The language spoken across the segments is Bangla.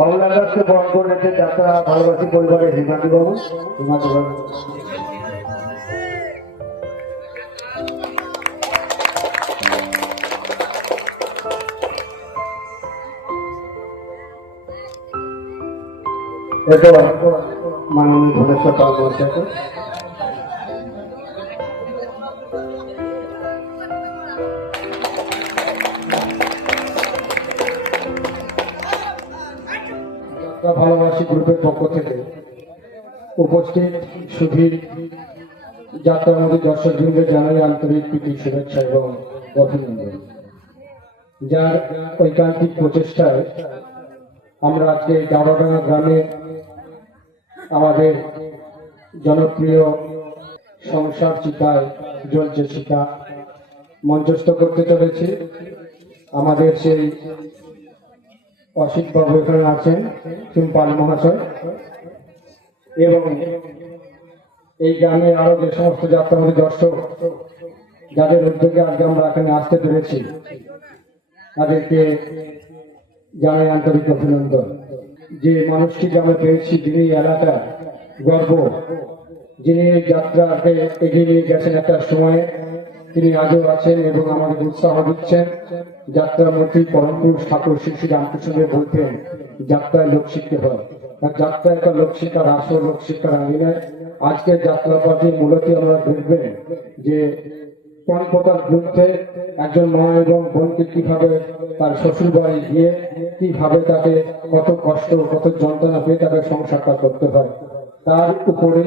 বাংলা দাসকে বরণ করেছে যাত্রা ভালোবাসি পরিবারের হিমাদি বাবু হিমাদি বাবু। এরপর মাননীয় ধনেশ্বর পাল মহাশয়কে ভালোবাসী গ্রুপের পক্ষ থেকে। উপস্থিত সুধীর যাত্রার মধ্যে দর্শক বৃন্দ জানাই আন্তরিক প্রীতি, শুভেচ্ছা এবং অভিনন্দন। যার ঐকান্তিক প্রচেষ্টায় আমরা আজকে গাওড়াডাঙ্গা গ্রামে আমাদের জনপ্রিয় সংসার চিতায় জ্বলছে শিকা মঞ্চস্থ করতে চলেছি। আমাদের সেই অসিত বাবু এখানে আছেন সিম্পাল মহাশয়। এবং এই গ্রামে আরও যে সমস্ত যাত্রাবাদী দর্শক, যাদের উদ্যোগে আজকে আমরা এখানে আসতে পেরেছি, তাদেরকে জানাই আন্তরিক অভিনন্দন। যে মানুষটিকে আমরা পেয়েছি, যিনি এলাকার গর্ব, যিনি এই যাত্রাকে এগিয়ে নিয়ে গেছেন একটা সময়ে তিনি আজও আছেন এবং আমাদের উৎসাহ দিচ্ছেন। যাত্রামূর্তি পরম পুরুষ ঠাকুর শ্রী শ্রী রামকৃষ্ণদেব বলতেন যাত্রায় লোক শিখতে হয়। আর যাত্রা একটা লোকশিক্ষার আসল লোকশিক্ষার আঙিনায় আজকের যাত্রাপথে মূলত আমরা দেখবেন যে পণপতার বিরুদ্ধে একজন মা এবং বোনকে কীভাবে তার শ্বশুর বাড়ি গিয়ে কীভাবে তাকে কত কষ্ট, কত যন্ত্রণা পেয়ে তাকে সংসারটা করতে হয়, তার উপরে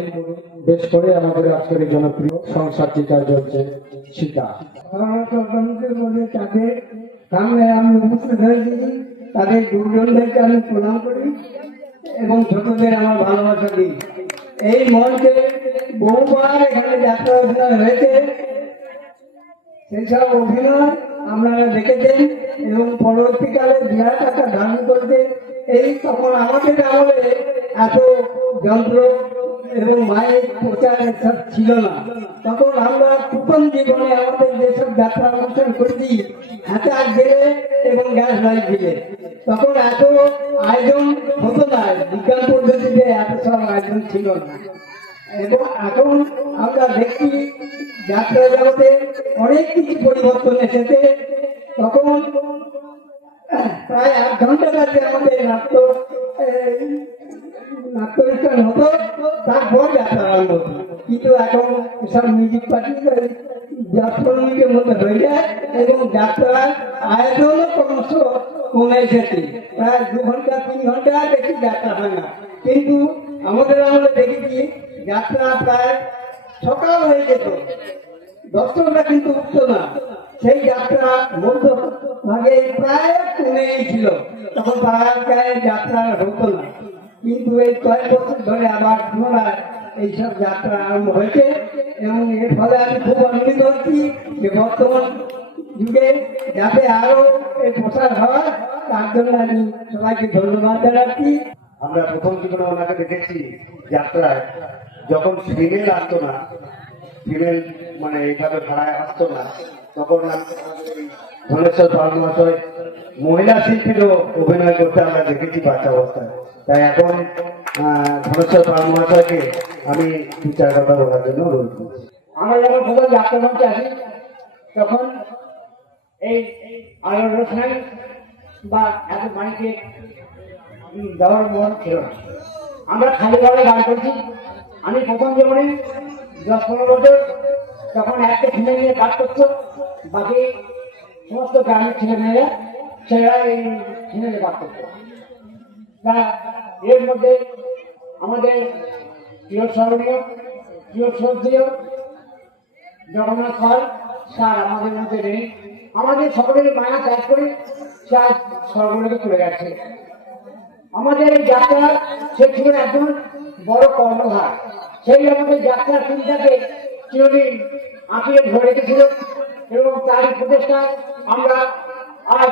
বেশ করে আমাদের আজকের জনপ্রিয় সংসার টিকা চলছে শিকা তাদের সামনে আমি উপস্থিত হয়েছি। তাদের গুরুজনদেরকে আমি প্রণাম করি এবং ছোটদের আমার ভালোবাসা দিই। এই মঞ্চে বহুবার এখানে যাত্রা অভিনয় হয়েছে। সেসব অভিনয় আপনারা দেখেছেন এবং পরবর্তীকালে বিরাট একটা ধারণ করতে এই তখন আমাদের আমলে এত যন্ত্র এবং মায়ের প্রচার এসব ছিল না। তখন আমরা প্রথম জীবনে আমাদের যেসব যাত্রা অনুষ্ঠান করেছি হাতে গেলে এবং গ্যাস লাইট দিলে তখন এত আয়োজন হতো না, বিজ্ঞান পদ্ধতিতে এত সব আয়োজন ছিল না। এবং এখন আমরা দেখি যাত্রা জগতে অনেক কিছু পরিবর্তন এসেছে। তখন প্রায় এক ঘণ্টা কাছে আমাদের নাট্য এই, নাট্য হতো তারপর যাত্রা আরম্ভ হতো কিন্তু এখন সব মিউজিক পার্টি যাত্রার মধ্যে হয়ে যায় এবং যাত্রার আয়োজনও ক্রমশ কমে এসেছে। প্রায় দু ঘণ্টা তিন ঘণ্টা বেশি যাত্রা হয় না। কিন্তু আমাদের আমরা দেখেছি যাত্রা প্রায় সকাল হয়ে যেত। দর্শকরা কিন্তু উঠতো না। সেই যাত্রা মধ্য ভাগে প্রায় কমেই ছিল তখন পাড়ায় যাত্রা আর হতো না। কিন্তু এই কয়েক বছর ধরে আবার পুনরায় এইসব যাত্রা আরম্ভ হয়েছে এবং এর ফলে আমি খুব আনন্দিত হচ্ছি যে বর্তমান যুগে যাতে আরও এই প্রসার হয়, তার জন্য আমি সবাইকে ধন্যবাদ জানাচ্ছি। আমরা প্রথম জীবনে ওনাকে দেখেছি যাত্রায়, যখন ফিমেল আসতো না ফিমেল মানে এইভাবে ভাড়ায় আসতো না, তখন ধনেশ্বর পাল মহাশয় মহিলা শিল্পীরও অভিনয় করতে আমরা দেখেছি বাচ্চা অবস্থায়। তাই এখন ধনেশ্বর পাল মহাশয়কে আমি দু চার কথা বলার জন্য অনুরোধ করছি। আমরা যখন প্রথম যাত্রা মঞ্চে আসি, তখন এই আলোর রোশনাই বা এত মাইকে দেওয়ার মন ছিল না। আমরা খালি ভাবে গান করছি। আমি প্রথম জীবনে দশ পনেরো বছর তখন একটা ছেলে নিয়ে কাজ করতো। বাকি সমস্ত গ্রামের ছেলে মেয়েরা এর মধ্যে আমাদের প্রিয় স্মরণীয়, প্রিয় শ্রদ্ধেয় জগন্নাথ স্যার আমাদের মধ্যে নেই আমাদের সকলের মায়া ত্যাগ করে স্যার সর্বলোকে চলে গেছে। আমাদের এই যাত্রা সে ছিলেন একজন বড় কর্মধার সেই আমাদের যাত্রার চিন্তাকে চিরদিন আঁকিয়ে ধরে রেখেছিল এবং তার প্রচেষ্টায় আমরা আজ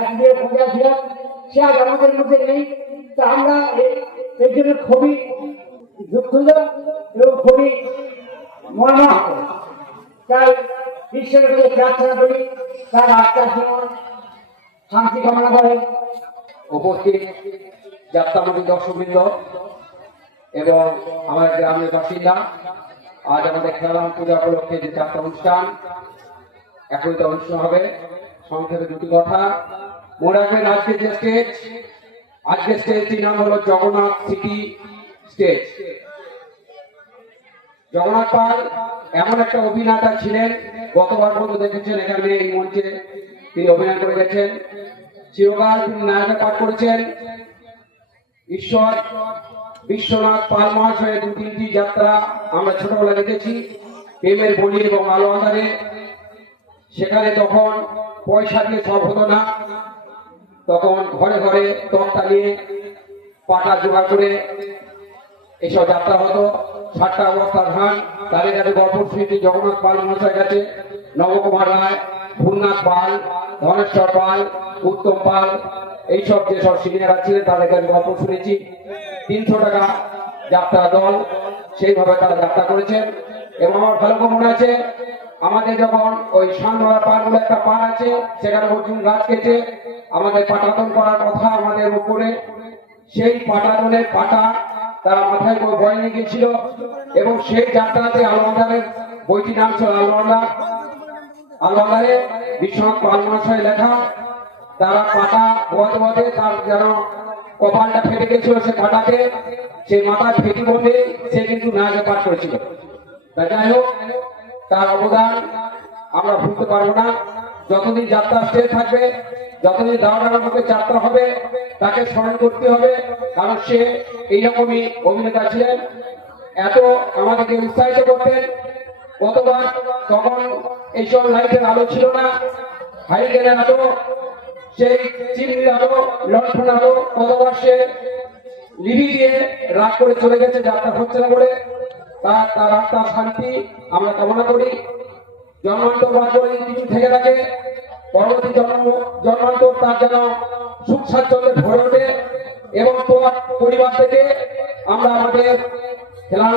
আমাদের এবং শান্তি কামনা করে। উপস্থিত দর্শকবৃন্দ এবং গ্রামের বাসিন্দা, আজ আমাদের খেলাম পূজা উপলক্ষে যে যাত্রা অনুষ্ঠান এখন তো অনুষ্ঠান হবে। সংক্ষেপে দুটি কথা। রাখবেন আজকে যে স্টেজ আজকের স্টেজটির নাম হলো জগন্নাথ সিটি স্টেজ জগন্নাথ পাল এমন একটা অভিনেতা ছিলেন, গতবার পর্যন্ত দেখেছেন এখানে এই মঞ্চে তিনি অভিনয় করে গেছেন। চিরকাল তিনি নায়কের পাঠ করেছেন। ঈশ্বর, বিশ্বনাথ পাল মহাশয়ের দু তিনটি যাত্রা আমরা ছোটবেলা দেখেছি, প্রেমের বলি এবং আলো আধারে। সেখানে তখন পয়সা দিয়ে সব হতো না। তখন ঘরে ঘরে তক্তা নিয়ে পাটা জোগাড় করে এইসব যাত্রা হতো। সাতটা অবস্থা ধান, তাদের কাছে গল্প স্মৃতি, জগন্নাথ পাল, মহাশয়ের কাছে নবকুমার রায় ভূরনাথ পাল, ধনেশ্বর পাল, উত্তম পাল, এইসব যেসব সিনিয়ররা ছিলেন, তাদের কাছে গল্প শুনেছি। তিনশো টাকা যাত্রা দল সেইভাবে তারা যাত্রা করেছেন। এবং আমার ভালো মনে আছে, আমাদের যখন ওই সানমারা পার বলে একটা পার আছে, সেখানে অর্জুন গাছ কেটে আমাদের পাটাতন করার কথা আমাদের উপরে, সেই পাটাতনের পাটা তারা মাথায় করে বয়ে নিয়ে গেছিল এবং সেই যাত্রাতে আলমাদারের বইটি নাম ছিল আলমাদা আলমাদারে বিশ্বনাথ পাল লেখা, তারা পাটা বধ বধে তার যেন কপালটা ফেটে গেছিল সে পাটাতে সেই মাথায় ফেটি বন্ধে সে কিন্তু নায়কে পাঠ করেছিল। তা যাই হোক, তার অবদান আমরা ভুলতে পারব না। যতদিন যাত্রা স্টেজ থাকবে যতদিন দাওয়ার মুখে যাত্রা হবে, তাকে স্মরণ করতে হবে, কারণ সে এইরকমই অভিনেতা ছিলেন। এত আমাদেরকে উৎসাহিত করতেন। কতবার তখন এইসব লাইটের আলো ছিল না। হাইডেনের আলো, সেই চিমনির আলো, লণ্ঠন আলো, কতবার সে লিভি দিয়ে রাগ করে চলে গেছে, যাত্রা হচ্ছে না বলে। তার তার আত্মার শান্তি আমরা কামনা করি। জন্মান্তর করে কিছু থেকে থাকে পরবর্তী জন্ম জন্মান্তর তার যেন সুখ স্বাচ্ছন্দ্যে ভরে ওঠে এবং তোমার পরিবার থেকে আমরা আমাদের খেলাম